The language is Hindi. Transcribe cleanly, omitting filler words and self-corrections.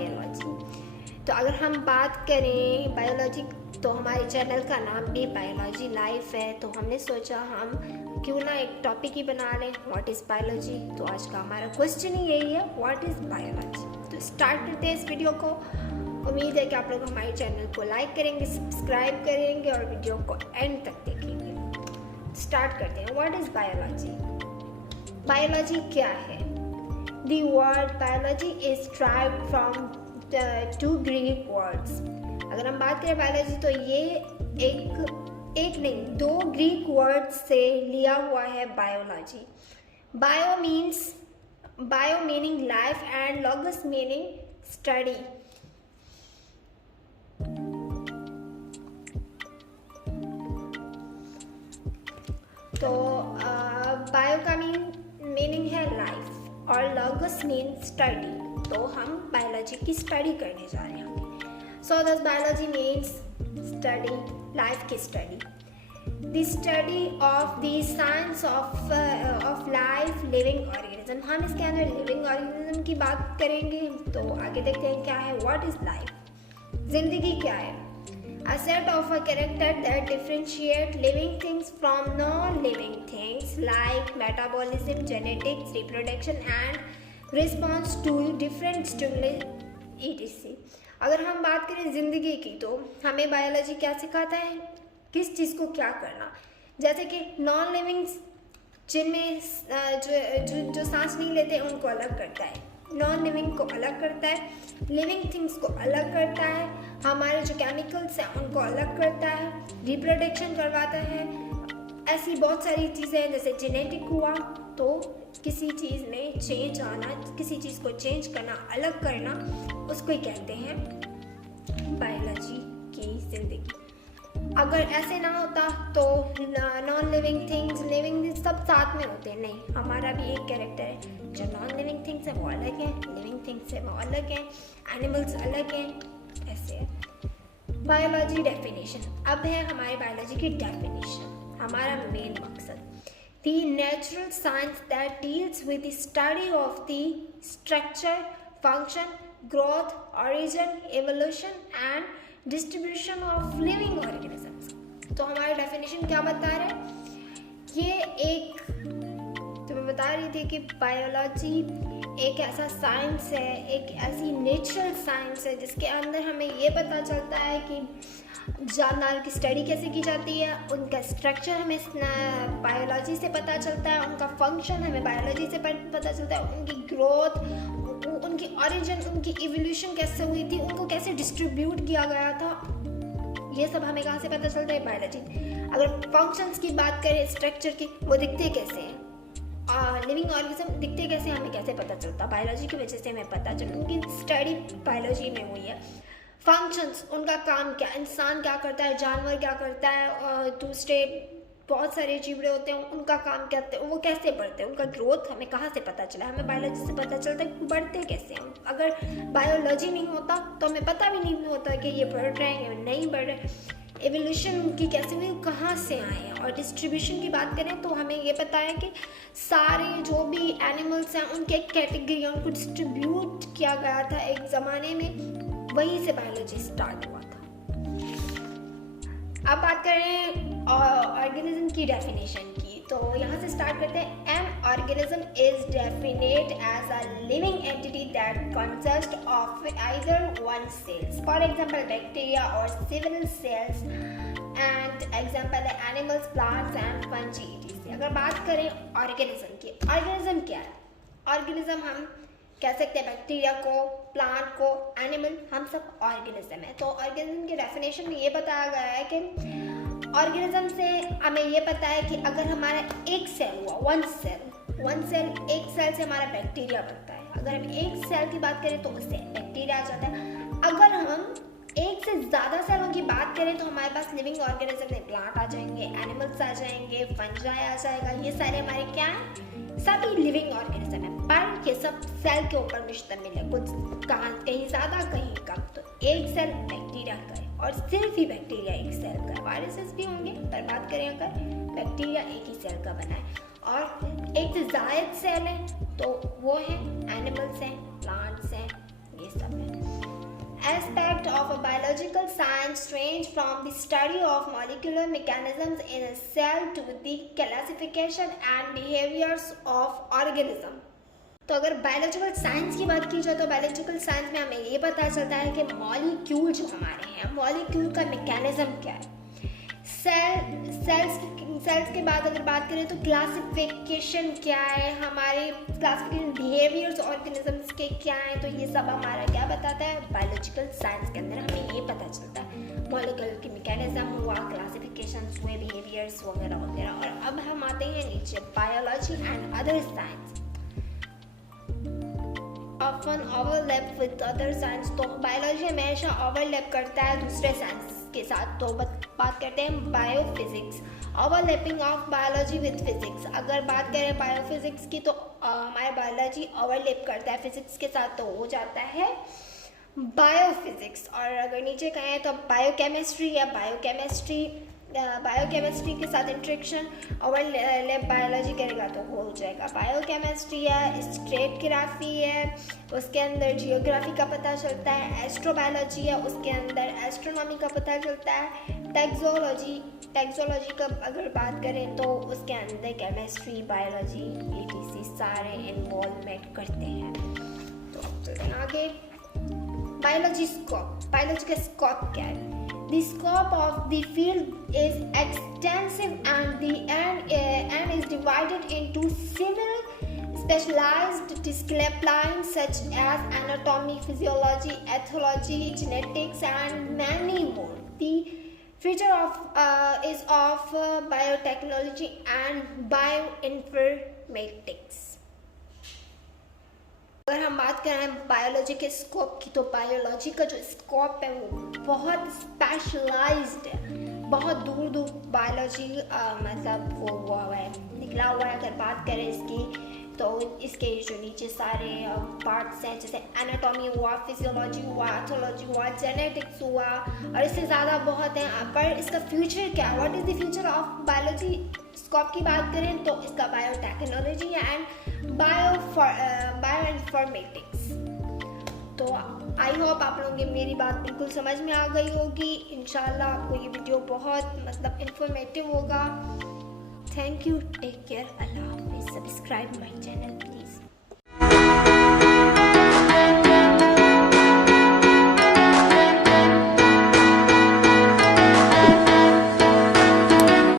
बायोलॉजी। तो अगर हम बात करें बायोलॉजी, तो हमारे चैनल का नाम भी बायोलॉजी लाइफ है, तो हमने सोचा हम क्यों ना एक टॉपिक ही बना लें, व्हाट इज़ बायोलॉजी। तो आज का हमारा क्वेश्चन ही यही है, व्हाट इज़ बायोलॉजी। तो स्टार्ट करते हैं इस वीडियो को। उम्मीद है कि आप लोग हमारे चैनल को लाइक करेंगे, सब्सक्राइब करेंगे और वीडियो को एंड तक देखेंगे। स्टार्ट करते हैं। What is biology? बायोलॉजी क्या है? The word biology is derived from the two Greek words. अगर हम बात करें बायोलॉजी, तो ये एक नहीं, दो ग्रीक वर्ड्स से लिया हुआ है biology. Bio meaning life and logos meaning study. तो बायो का मीनिंग है लाइफ और लॉगस मीन स्टडी। तो हम बायोलॉजी की स्टडी करने जा रहे हैं। सो दस बायोलॉजी मीन्स स्टडी, लाइफ की study, the study of the science of life living organism. हम इसके अंदर लिविंग ऑर्गेनिज्म की बात करेंगे। तो आगे देखते हैं क्या है व्हाट इज लाइफ। जिंदगी क्या है? A set of a character that differentiate living things from non-living things like metabolism, genetics, reproduction and response to different stimuli etc. अगर हम बात करें ज़िंदगी की, तो हमें बायोलॉजी क्या सिखाता है, किस चीज़ को क्या करना। जैसे कि नॉन लिविंग, जिनमें जो सांस नहीं लेते उनको अलग करता है, नॉन लिविंग को अलग करता है, लिविंग थिंग्स को अलग करता है, हमारे जो केमिकल्स हैं उनको अलग करता है, रिप्रोडक्शन करवाता है। ऐसी बहुत सारी चीज़ें हैं, जैसे जेनेटिक हुआ, तो किसी चीज़ में चेंज आना, किसी चीज़ को चेंज करना, अलग करना, उसको ही कहते हैं बायोलॉजी की ज़िंदगी। अगर ऐसे ना होता तो non living things, living things सब साथ में होते हैं। नहीं, हमारा भी एक कैरेक्टर है। जो नॉन लिविंग थिंग्स है वो अलग है, लिविंग थिंग्स है वो अलग है, एनिमल्स अलग हैं, ऐसे है। Biology definition. अब है हमारी बायोलॉजी की डेफिनेशन, हमारा मेन मकसद। The natural science that deals with the study of the structure, function, growth, origin, evolution and distribution of living organisms. तो हमारी डेफिनेशन क्या बता रहे हैं? ये तुम्हें बता रही थी कि बायोलॉजी एक ऐसा साइंस है, एक ऐसी नेचुरल साइंस है जिसके अंदर हमें ये पता चलता है कि जानवर की स्टडी कैसे की जाती है, उनका स्ट्रक्चर हमें बायोलॉजी से पता चलता है, उनका फंक्शन हमें बायोलॉजी से पता चलता है, उनकी ग्रोथ, उनकी ऑरिजिन, उनकी इवोल्यूशन कैसे हुई थी, उनको कैसे डिस्ट्रीब्यूट किया गया था, ये सब हमें कहाँ से पता चलता है? बायोलॉजी। अगर फंक्शंस की बात करें, स्ट्रक्चर की, वो दिखते कैसे हैं, लिविंग ऑर्गेनिज्म दिखते कैसे, हमें कैसे पता चलता? बायोलॉजी की वजह से हमें पता चलता, उनकी स्टडी बायोलॉजी में हुई है। फंक्शंस, उनका काम क्या, इंसान क्या करता है, जानवर क्या करता है, दूसरे बहुत सारे जीवड़े होते हैं, उनका काम क्या होता है, वो कैसे बढ़ते हैं, उनका ग्रोथ हमें कहाँ से पता चला? हमें बायोलॉजी से पता चलता है कि बढ़ते कैसे हैं। अगर बायोलॉजी नहीं होता तो हमें पता भी नहीं होता कि ये बढ़ रहे हैं या नहीं बढ़ रहे। एवोल्यूशन की कैसे हुई, कहाँ से आए हैं। और डिस्ट्रीब्यूशन की बात करें तो हमें ये पता है कि सारे जो भी एनिमल्स हैं उनके एक कैटेगरी है, उनको डिस्ट्रीब्यूट किया गया था एक ज़माने में, वहीं से बायोलॉजी स्टार्ट हुआ था। अब बात करें ऑर्गेनिज्म की डेफिनेशन की, तो यहाँ से स्टार्ट करते हैं। An organism is defined as a living entity that consist of either one cells, for example bacteria और सेवरल सेल्स, एंड एग्जांपल है animals, plants and fungi etc. अगर बात करें ऑर्गेनिज्म की, ऑर्गेनिज्म क्या है? ऑर्गेनिज्म हम कह सकते हैं बैक्टीरिया को, प्लांट को, एनिमल, हम सब ऑर्गेनिज्म है। तो ऑर्गेनिज्म की डेफिनेशन में ये बताया गया है कि ऑर्गेनिज्म से हमें ये पता है कि अगर हमारा एक सेल हुआ, वन सेल, एक सेल से हमारा बैक्टीरिया बनता है। अगर हम एक सेल की बात करें तो उससे बैक्टीरिया आ जाता है। अगर हम एक से ज़्यादा सेलों की बात करें तो हमारे पास लिविंग ऑर्गेनिज्म में प्लांट आ जाएंगे, एनिमल्स आ जाएंगे, फंजाई आ जाएगा। ये सारे हमारे क्या हैं? सभी लिविंग ऑर्गेनिज्म है, पर ये सब सेल के ऊपर मुश्तमिल है, कुछ कहीं ज़्यादा कहीं कम। तो एक सेल बैक्टीरिया का है और सिर्फ ही बैक्टीरिया एक सेल का है। वायरसेस भी होंगे, पर बात करें अगर बैक्टीरिया एक ही सेल का बना है। और एक से ज़ायद सेल है तो वो है एनिमल्स हैं, प्लांट्स हैं, ये सब है। aspect of a biological science range from the study of molecular mechanisms in a cell to the classification and behaviors of organism. तो अगर बायोलॉजिकल साइंस की बात की जाए तो बायोलॉजिकल साइंस में हमें ये पता चलता है कि मॉलिक्यूल जो हमारे हैं, मॉलिक्यूल का मैकेनिज्म क्या है। सेल्स के बाद अगर बात करें तो क्लासिफिकेशन क्या है, हमारे क्लासिफिकेशन बिहेवियर्स ऑर्गेनिजम्स के क्या हैं, तो ये सब हमारा क्या बताता है, बायोलॉजिकल साइंस के अंदर हमें ये पता चलता है। मॉलिक्यूल की मैकेनिज्म हुआ, क्लासिफिकेशन हुए, बिहेवियर्स वगैरह वगैरह। और अब हम आते हैं नीचे, biology and other science often overlap with other science। तो बायोलॉजी हमेशा ओवरलैप करता है दूसरे साइंस के साथ। तो बात करते हैं biophysics, overlapping of biology with physics. अगर बात करें बायोफिजिक्स की तो हमारा बायोलॉजी ओवरलैप करता है फिजिक्स के साथ, तो हो जाता है बायोफिजिक्स। और अगर नीचे कहें तो बायोकेमिस्ट्री या बायोकेमिस्ट्री के साथ इंट्रैक्शन ओवरलैप बायोलॉजी करेगा तो हो जाएगा बायोकेमिस्ट्री है, स्ट्रेटग्राफी है, उसके अंदर जियोग्राफी का पता चलता है, एस्ट्रोबायोलॉजी है, उसके अंदर एस्ट्रोनॉमी का पता चलता है, टेक्सोलॉजी का अगर बात करें तो उसके अंदर केमिस्ट्री, बायोलॉजी, etc सारे इन्वॉल्वमेंट करते हैं। तो चलते हैं आगे। बायोलॉजी का स्कोप क्या है? The scope of the field is extensive and is divided into several specialized disciplines such as anatomy, physiology, ethology, genetics, and many more. The future is of biotechnology and bioinformatics. अगर हम बात करें बायोलॉजी के स्कोप की तो बायोलॉजी का जो स्कोप है वो बहुत स्पेशलाइज्ड है, बहुत दूर दूर बायोलॉजी मतलब वो हुआ है, निकला हुआ है। अगर बात करें इसकी तो इसके जो नीचे सारे पार्ट्स हैं, जैसे एनाटॉमी हुआ, फिजियोलॉजी हुआ, एथोलॉजी हुआ, जेनेटिक्स हुआ, और इससे ज़्यादा बहुत हैं। पर इसका फ्यूचर क्या, what is the future of biology scope की बात करें तो इसका बायोटेक्नोलॉजी एंड बायोइन्फॉर्मेटिक्स। तो आई होप आप लोगों की मेरी बात बिल्कुल समझ में आ गई होगी। इंशाल्लाह आपको ये वीडियो बहुत मतलब इंफॉर्मेटिव होगा। थैंक यू, टेक केयर, अल्लाह हाफिज़। Subscribe my channel.